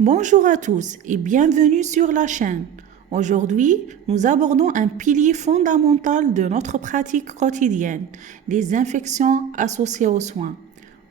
Bonjour à tous et bienvenue sur la chaîne. Aujourd'hui, nous abordons un pilier fondamental de notre pratique quotidienne, les infections associées aux soins,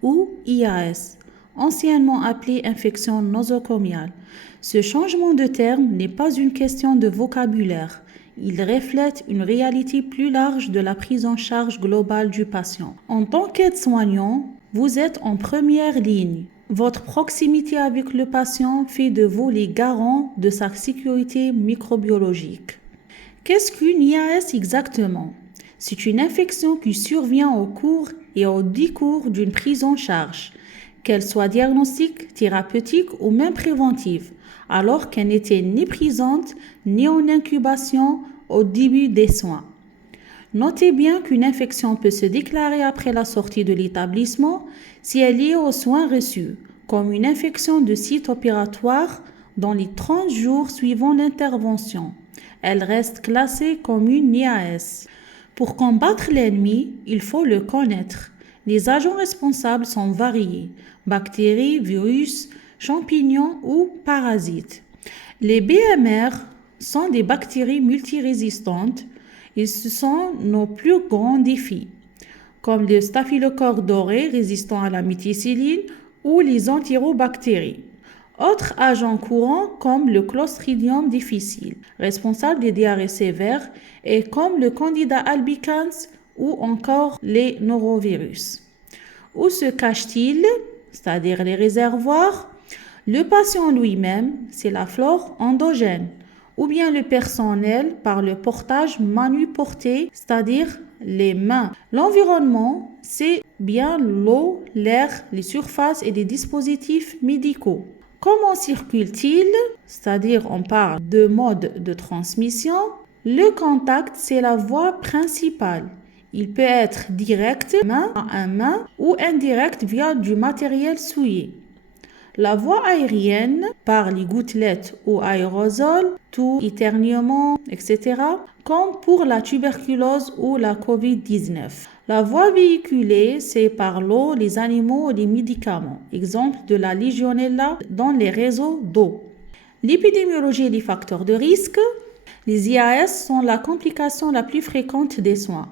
ou IAS, anciennement appelée infection nosocomiale. Ce changement de terme n'est pas une question de vocabulaire. Il reflète une réalité plus large de la prise en charge globale du patient. En tant qu'aide-soignant, vous êtes en première ligne. Votre proximité avec le patient fait de vous les garants de sa sécurité microbiologique. Qu'est-ce qu'une IAS exactement? C'est une infection qui survient au cours et au décours d'une prise en charge, qu'elle soit diagnostique, thérapeutique ou même préventive, alors qu'elle n'était ni présente ni en incubation au début des soins. Notez bien qu'une infection peut se déclarer après la sortie de l'établissement si elle est liée aux soins reçus, comme une infection de site opératoire dans les 30 jours suivant l'intervention. Elle reste classée comme une IAS. Pour combattre l'ennemi, il faut le connaître. Les agents responsables sont variés: bactéries, virus, champignons ou parasites. Les BMR sont des bactéries multirésistantes et ce sont nos plus grands défis, comme le staphylocoque doré résistant à la méticilline ou les entérobactéries. Autres agents courants comme le Clostridium difficile, responsable des diarrhées sévères, et comme le Candida albicans ou encore les norovirus. Où se cache-t-il? C'est-à-dire les réservoirs. Le patient lui-même, c'est la flore endogène, ou bien le personnel par le portage manuporté, c'est-à-dire les mains. L'environnement, c'est bien l'eau, l'air, les surfaces et les dispositifs médicaux. Comment circule-t-il? C'est-à-dire on parle de mode de transmission. Le contact, c'est la voie principale. Il peut être direct, main à main, ou indirect via du matériel souillé. La voie aérienne, par les gouttelettes ou aérosols, tout éternuement, etc., comme pour la tuberculose ou la COVID-19. La voie véhiculée, c'est par l'eau, les animaux et les médicaments. Exemple de la Legionella dans les réseaux d'eau. L'épidémiologie et les facteurs de risque. Les IAS sont la complication la plus fréquente des soins.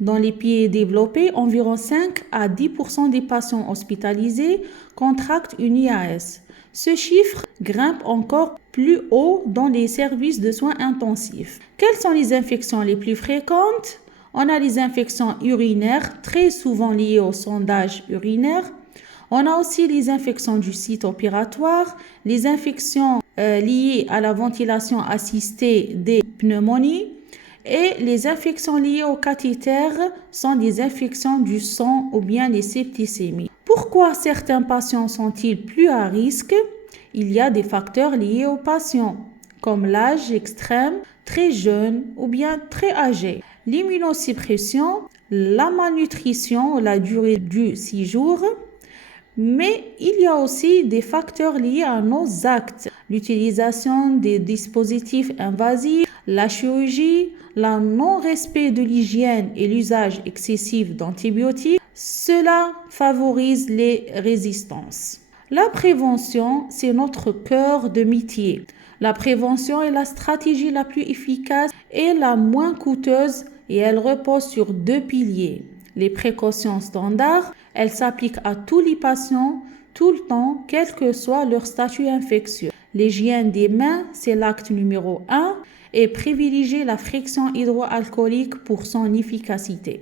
Dans les pays développés, environ 5 à 10% des patients hospitalisés contractent une IAS. Ce chiffre grimpe encore plus haut dans les services de soins intensifs. Quelles sont les infections les plus fréquentes? On a les infections urinaires, très souvent liées au sondage urinaire. On a aussi les infections du site opératoire, les infections liées à la ventilation assistée des pneumonies. Et les infections liées aux cathéters sont des infections du sang ou bien les septicémies. Pourquoi certains patients sont-ils plus à risque? Il y a des facteurs liés aux patients, comme l'âge extrême, très jeune ou bien très âgé, l'immunosuppression, la malnutrition, la durée du séjour. Mais il y a aussi des facteurs liés à nos actes, l'utilisation des dispositifs invasifs, la chirurgie, le non-respect de l'hygiène et l'usage excessif d'antibiotiques. Cela favorise les résistances. La prévention, c'est notre cœur de métier. La prévention est la stratégie la plus efficace et la moins coûteuse et elle repose sur 2 piliers. Les précautions standards, elles s'appliquent à tous les patients, tout le temps, quel que soit leur statut infectieux. L'hygiène des mains, c'est l'acte numéro 1 et privilégier la friction hydroalcoolique pour son efficacité.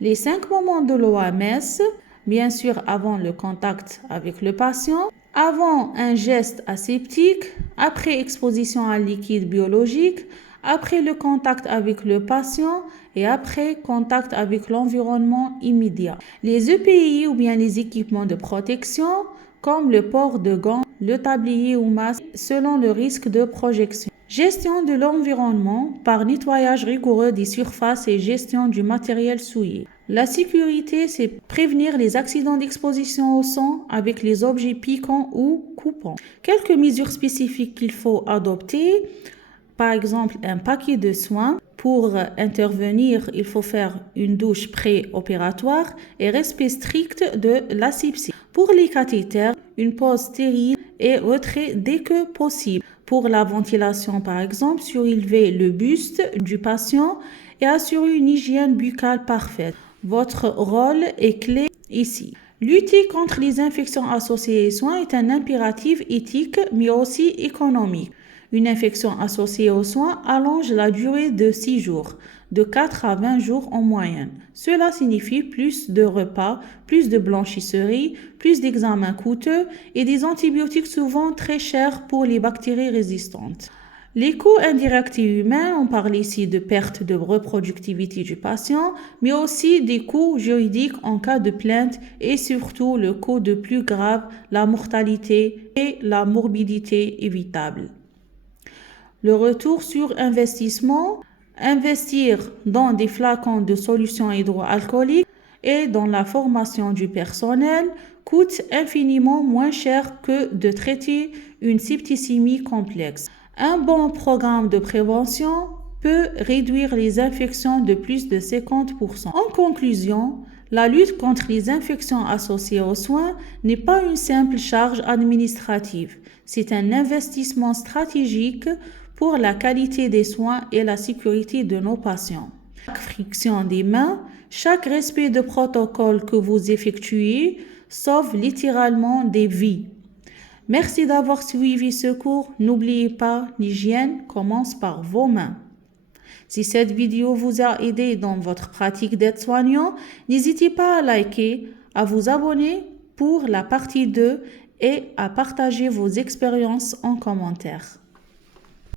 Les 5 moments de l'OMS, bien sûr avant le contact avec le patient, avant un geste aseptique, après exposition à un liquide biologique, après le contact avec le patient et après contact avec l'environnement immédiat. Les EPI ou bien les équipements de protection comme le port de gants, le tablier ou masque selon le risque de projection. Gestion de l'environnement par nettoyage rigoureux des surfaces et gestion du matériel souillé. La sécurité, c'est prévenir les accidents d'exposition au sang avec les objets piquants ou coupants. Quelques mesures spécifiques qu'il faut adopter. Par exemple, un paquet de soins. Pour intervenir, il faut faire une douche pré-opératoire et respect strict de l'asepsie. Pour les cathéters, une pose stérile et retrait dès que possible. Pour la ventilation, par exemple, surélever le buste du patient et assurer une hygiène buccale parfaite. Votre rôle est clé ici. Lutter contre les infections associées aux soins est un impératif éthique mais aussi économique. Une infection associée aux soins allonge la durée de 6 jours, de 4 à 20 jours en moyenne. Cela signifie plus de repas, plus de blanchisserie, plus d'examens coûteux et des antibiotiques souvent très chers pour les bactéries résistantes. Les coûts indirects et humains, on parle ici de perte de reproductivité du patient, mais aussi des coûts juridiques en cas de plainte et surtout le coût de plus grave, la mortalité et la morbidité évitable. Le retour sur investissement, investir dans des flacons de solutions hydroalcooliques et dans la formation du personnel coûte infiniment moins cher que de traiter une septicémie complexe. Un bon programme de prévention peut réduire les infections de plus de 50%. En conclusion, la lutte contre les infections associées aux soins n'est pas une simple charge administrative, c'est un investissement stratégique pour la qualité des soins et la sécurité de nos patients. Chaque friction des mains, chaque respect de protocole que vous effectuez sauve littéralement des vies. Merci d'avoir suivi ce cours. N'oubliez pas, l'hygiène commence par vos mains. Si cette vidéo vous a aidé dans votre pratique d'aide-soignant, n'hésitez pas à liker, à vous abonner pour la partie 2 et à partager vos expériences en commentaire.